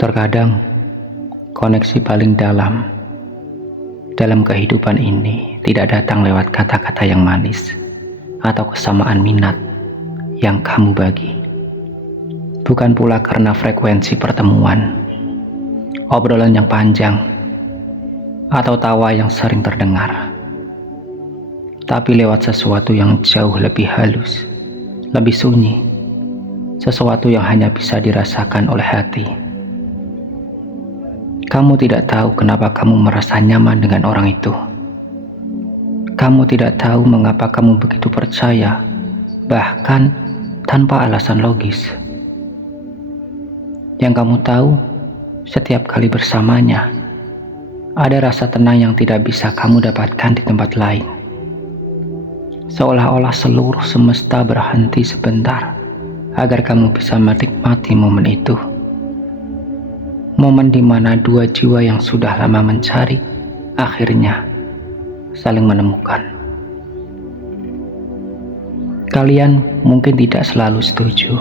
Terkadang, koneksi paling dalam kehidupan ini tidak datang lewat kata-kata yang manis atau kesamaan minat yang kamu bagi. Bukan pula karena frekuensi pertemuan, obrolan yang panjang, atau tawa yang sering terdengar. Tapi lewat sesuatu yang jauh lebih halus, lebih sunyi, sesuatu yang hanya bisa dirasakan oleh hati. Kamu tidak tahu kenapa kamu merasa nyaman dengan orang itu. Kamu tidak tahu mengapa kamu begitu percaya, bahkan tanpa alasan logis. Yang kamu tahu, setiap kali bersamanya, ada rasa tenang yang tidak bisa kamu dapatkan di tempat lain. Seolah-olah seluruh semesta berhenti sebentar agar kamu bisa menikmati momen itu. Momen di mana dua jiwa yang sudah lama mencari, akhirnya saling menemukan. Kalian mungkin tidak selalu setuju.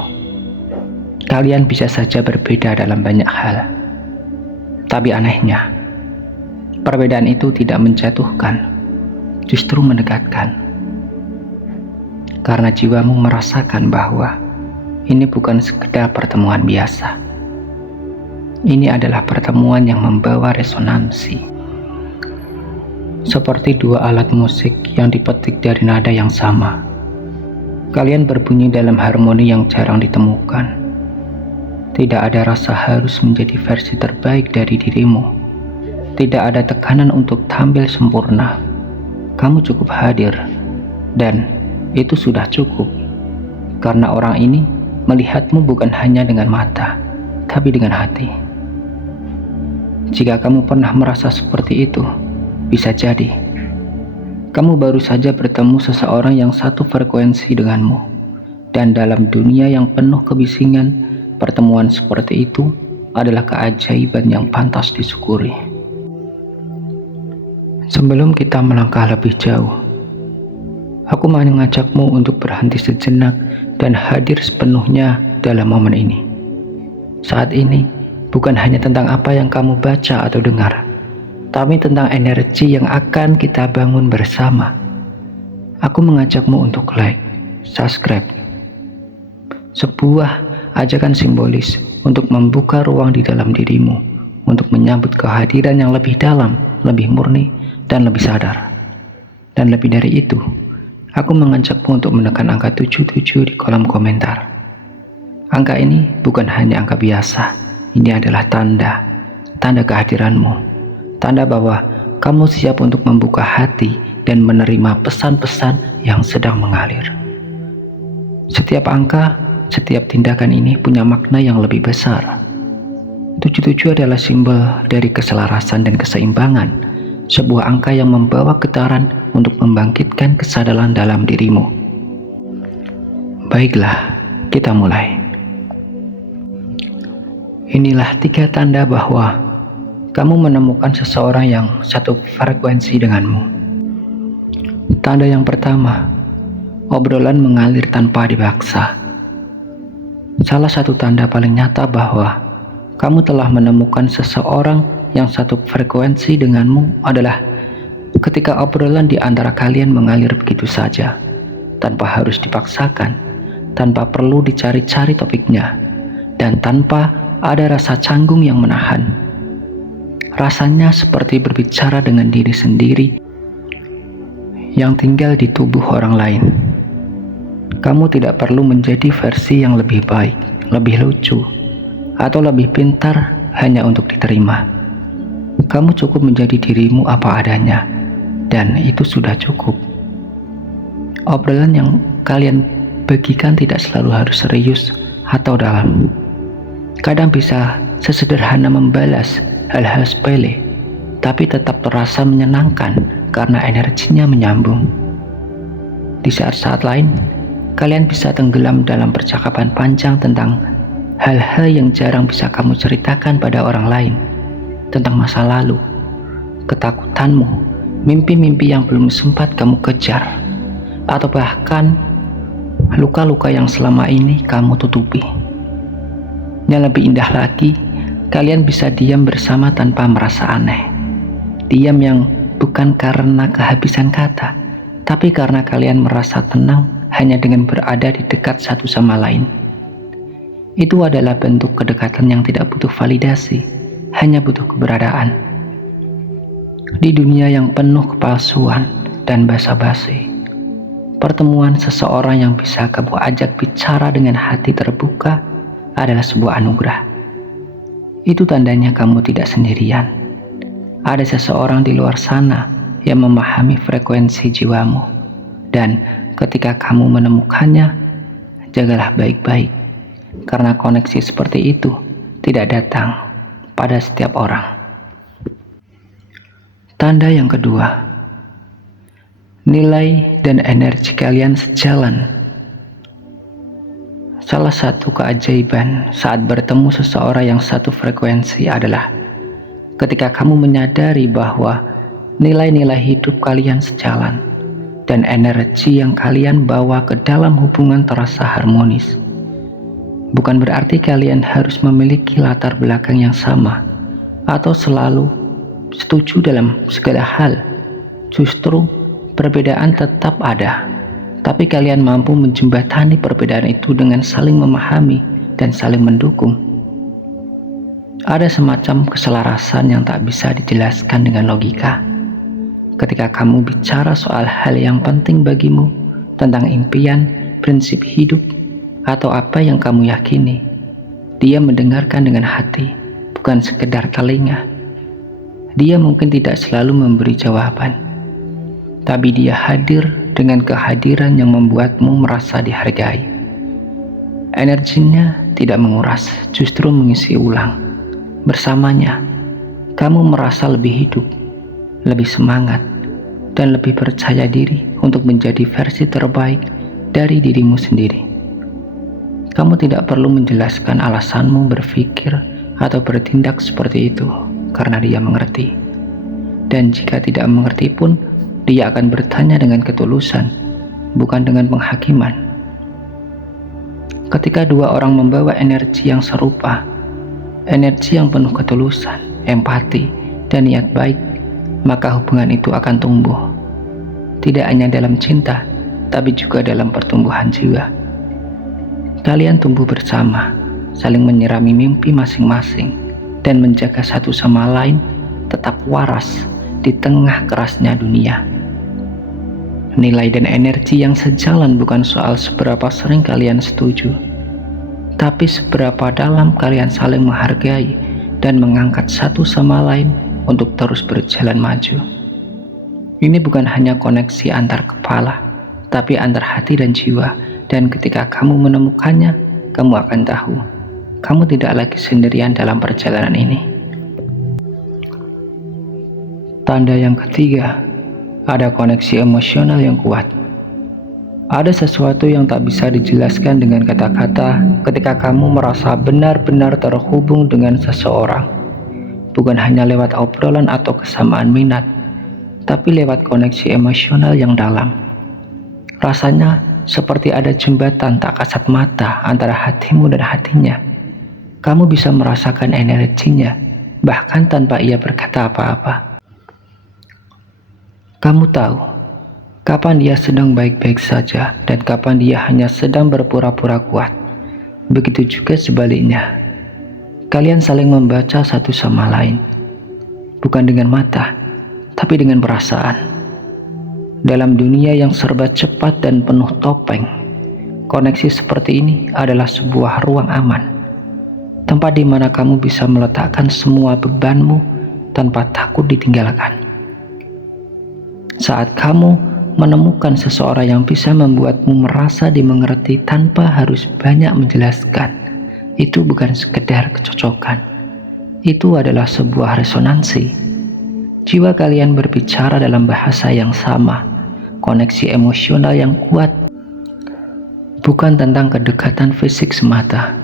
Kalian bisa saja berbeda dalam banyak hal. Tapi anehnya, perbedaan itu tidak menjatuhkan, justru mendekatkan. Karena jiwamu merasakan bahwa ini bukan sekedar pertemuan biasa. Ini adalah pertemuan yang membawa resonansi. Seperti dua alat musik yang dipetik dari nada yang sama. Kalian berbunyi dalam harmoni yang jarang ditemukan. Tidak ada rasa harus menjadi versi terbaik dari dirimu. Tidak ada tekanan untuk tampil sempurna. Kamu cukup hadir, dan itu sudah cukup. Karena orang ini melihatmu bukan hanya dengan mata, tapi dengan hati. Jika kamu pernah merasa seperti itu, bisa jadi kamu baru saja bertemu seseorang yang satu frekuensi denganmu. Dan dalam dunia yang penuh kebisingan, pertemuan seperti itu adalah keajaiban yang pantas disyukuri. Sebelum kita melangkah lebih jauh, aku mau mengajakmu untuk berhenti sejenak dan hadir sepenuhnya dalam momen ini. Saat ini, bukan hanya tentang apa yang kamu baca atau dengar, tapi tentang energi yang akan kita bangun bersama. Aku mengajakmu untuk like, subscribe. Sebuah ajakan simbolis untuk membuka ruang di dalam dirimu, untuk menyambut kehadiran yang lebih dalam, lebih murni, dan lebih sadar. Dan lebih dari itu, aku mengajakmu untuk menekan angka 77 di kolom komentar. Angka ini bukan hanya angka biasa. Ini adalah tanda kehadiranmu, tanda bahwa kamu siap untuk membuka hati dan menerima pesan-pesan yang sedang mengalir. Setiap angka, setiap tindakan ini punya makna yang lebih besar. 77 adalah simbol dari keselarasan dan keseimbangan, sebuah angka yang membawa getaran untuk membangkitkan kesadaran dalam dirimu. Baiklah, kita mulai. Inilah 3 tanda bahwa kamu menemukan seseorang yang satu frekuensi denganmu. Tanda yang pertama, obrolan mengalir tanpa dipaksa. Salah satu tanda paling nyata bahwa kamu telah menemukan seseorang yang satu frekuensi denganmu adalah ketika obrolan di antara kalian mengalir begitu saja, tanpa harus dipaksakan, tanpa perlu dicari-cari topiknya, dan tanpa ada rasa canggung yang menahan. Rasanya seperti berbicara dengan diri sendiri yang tinggal di tubuh orang lain. Kamu tidak perlu menjadi versi yang lebih baik, lebih lucu, atau lebih pintar hanya untuk diterima. Kamu cukup menjadi dirimu apa adanya, dan itu sudah cukup. Obrolan yang kalian bagikan tidak selalu harus serius atau dalam. Kadang bisa sesederhana membalas hal-hal sepele, tapi tetap terasa menyenangkan karena energinya menyambung. Di saat-saat lain, kalian bisa tenggelam dalam percakapan panjang tentang hal-hal yang jarang bisa kamu ceritakan pada orang lain, tentang masa lalu, ketakutanmu, mimpi-mimpi yang belum sempat kamu kejar, atau bahkan luka-luka yang selama ini kamu tutupi. Yang lebih indah lagi, kalian bisa diam bersama tanpa merasa aneh. Diam yang bukan karena kehabisan kata, tapi karena kalian merasa tenang hanya dengan berada di dekat satu sama lain. Itu adalah bentuk kedekatan yang tidak butuh validasi, hanya butuh keberadaan. Di dunia yang penuh kepalsuan dan basa-basi, pertemuan seseorang yang bisa kamu ajak bicara dengan hati terbuka adalah sebuah anugerah. Itu tandanya kamu tidak sendirian. Ada seseorang di luar sana yang memahami frekuensi jiwamu. Dan ketika kamu menemukannya, jagalah baik-baik. Karena koneksi seperti itu tidak datang pada setiap orang. Tanda yang kedua, nilai dan energi kalian sejalan. Salah satu keajaiban saat bertemu seseorang yang satu frekuensi adalah ketika kamu menyadari bahwa nilai-nilai hidup kalian sejalan dan energi yang kalian bawa ke dalam hubungan terasa harmonis. Bukan berarti kalian harus memiliki latar belakang yang sama atau selalu setuju dalam segala hal. Justru perbedaan tetap ada, tapi kalian mampu menjembatani perbedaan itu dengan saling memahami dan saling mendukung. Ada semacam keselarasan yang tak bisa dijelaskan dengan logika. Ketika kamu bicara soal hal yang penting bagimu, tentang impian, prinsip hidup, atau apa yang kamu yakini, dia mendengarkan dengan hati, bukan sekedar telinga. Dia mungkin tidak selalu memberi jawaban, tapi dia hadir dengan kehadiran yang membuatmu merasa dihargai. Energinya tidak menguras, justru mengisi ulang. Bersamanya, kamu merasa lebih hidup, lebih semangat, dan lebih percaya diri untuk menjadi versi terbaik dari dirimu sendiri. Kamu tidak perlu menjelaskan alasanmu berpikir atau bertindak seperti itu, karena dia mengerti. Dan jika tidak mengerti pun, dia akan bertanya dengan ketulusan, bukan dengan penghakiman. Ketika dua orang membawa energi yang serupa, energi yang penuh ketulusan, empati, dan niat baik, maka hubungan itu akan tumbuh. Tidak hanya dalam cinta, tapi juga dalam pertumbuhan jiwa. Kalian tumbuh bersama, saling menyirami mimpi masing-masing, dan menjaga satu sama lain tetap waras di tengah kerasnya dunia. Nilai dan energi yang sejalan bukan soal seberapa sering kalian setuju, tapi seberapa dalam kalian saling menghargai dan mengangkat satu sama lain untuk terus berjalan maju. Ini bukan hanya koneksi antar kepala, tapi antar hati dan jiwa. Dan ketika kamu menemukannya, kamu akan tahu, kamu tidak lagi sendirian dalam perjalanan ini. Tanda yang ketiga, ada koneksi emosional yang kuat. Ada sesuatu yang tak bisa dijelaskan dengan kata-kata ketika kamu merasa benar-benar terhubung dengan seseorang. Bukan hanya lewat obrolan atau kesamaan minat, tapi lewat koneksi emosional yang dalam. Rasanya seperti ada jembatan tak kasat mata antara hatimu dan hatinya. Kamu bisa merasakan energinya, bahkan tanpa ia berkata apa-apa. Kamu tahu kapan dia sedang baik-baik saja dan kapan dia hanya sedang berpura-pura kuat. Begitu juga sebaliknya. Kalian saling membaca satu sama lain, bukan dengan mata, tapi dengan perasaan. Dalam dunia yang serba cepat dan penuh topeng, koneksi seperti ini adalah sebuah ruang aman, tempat di mana kamu bisa meletakkan semua bebanmu tanpa takut ditinggalkan. Saat kamu menemukan seseorang yang bisa membuatmu merasa dimengerti tanpa harus banyak menjelaskan, itu bukan sekedar kecocokan, itu adalah sebuah resonansi. Jiwa kalian berbicara dalam bahasa yang sama, koneksi emosional yang kuat, bukan tentang kedekatan fisik semata,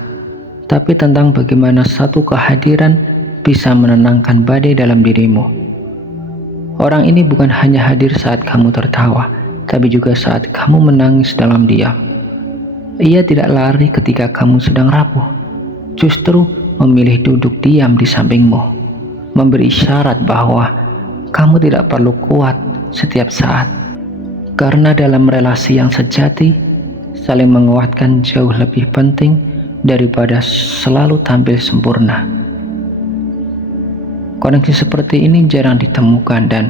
tapi tentang bagaimana satu kehadiran bisa menenangkan badai dalam dirimu. Orang ini bukan hanya hadir saat kamu tertawa, tapi juga saat kamu menangis dalam diam. Ia tidak lari ketika kamu sedang rapuh, justru memilih duduk diam di sampingmu, memberi isyarat bahwa kamu tidak perlu kuat setiap saat. Karena dalam relasi yang sejati, saling menguatkan jauh lebih penting daripada selalu tampil sempurna. Koneksi seperti ini jarang ditemukan, dan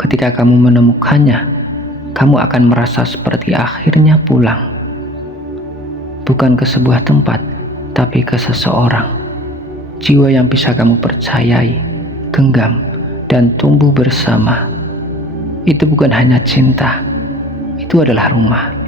ketika kamu menemukannya, kamu akan merasa seperti akhirnya pulang. Bukan ke sebuah tempat, tapi ke seseorang. Jiwa yang bisa kamu percayai, genggam, dan tumbuh bersama. Itu bukan hanya cinta, itu adalah rumah.